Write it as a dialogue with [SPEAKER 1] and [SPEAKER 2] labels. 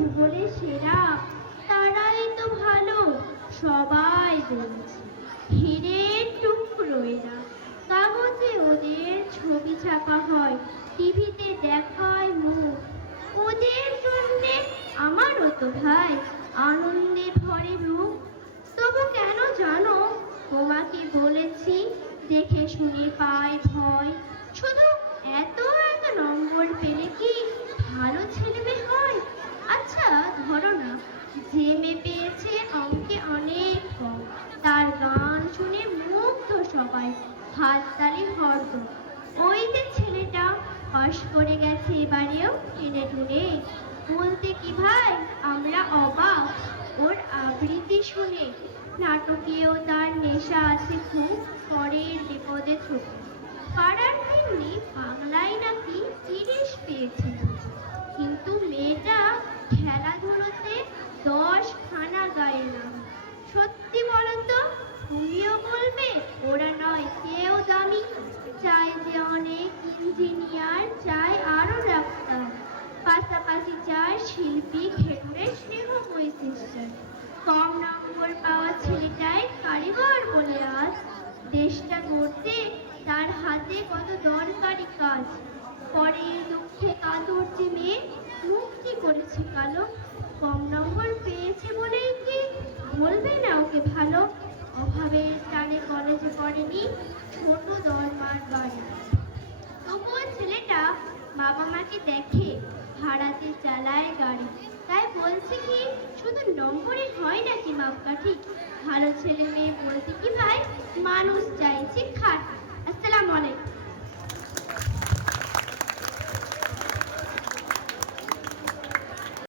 [SPEAKER 1] ভূগোলে সেরা, তারাই তো ভালো, সবাই বলছে। হিরের টুকরো এরা। কাগজে ওদের ছবি ছাপা হয়, টিভিতে দেখায় মুখ। ওদের জন্যে আমারও তো ভাই আনন্দে ভরে রূপ। তবু কেন জানো, তোমাকে বলেছি, দেখে শুনে পায় ভয়। শুধু এত এত নম্বর পেলে কি ভালো ছেলে মেয়ে হয় আচ্ছা ধরো না মেয়ে পেয়েছে অঙ্কে অনেক কম। তার গান শুনে মুগ্ধ সবাই। হাততালি হরদম ওই যে ছেলেটা পাশ করে গেছে এবারেও টেনে টুনে বলতে কি ভাই, আমরা অবাক। ওর আবৃত্তি শুনে নাটকেও তার নেশা আছে খুব পরের বিপদে ছোট। পাড়ার তেমনি বাংলায় নাকি তিরিশ পেয়েছিল কিন্তু মেয়েটা খেলাধুলোতে দশ খানা গায়ে না। সত্যি বলো তো তুমিও বলবে, ওরা নয়, কেউ দামি। চায় যে অনেক ইঞ্জিনিয়ার, চায় আরও ডাক্তার। পাশাপাশি চায় শিল্পী খেটুরে স্নেহ বৈশিষ্ট্য। কম নম্বর পাওয়া ছেলেটাই কারিগর বলে আজ। দেশটা গড়তে তার হাতে কত দরকারি কাজ। পরে দুঃখে মুক্তি কালো। কম নম্বর পেয়েছে বলেই কি বলবে না ওকে ভালো? অভাবের টানে কলেজে পড়েনি, ছোট দরমার বাড়ি। তবুও ছেলেটা বাবা মাকে দেখে ভাড়াতে চালায় গাড়ি। তাই বলছে কি, শুধু নম্বরে হয় নাকি মাপকাঠি? ভালো ছেলে মেয়ে বলতে কি ভাই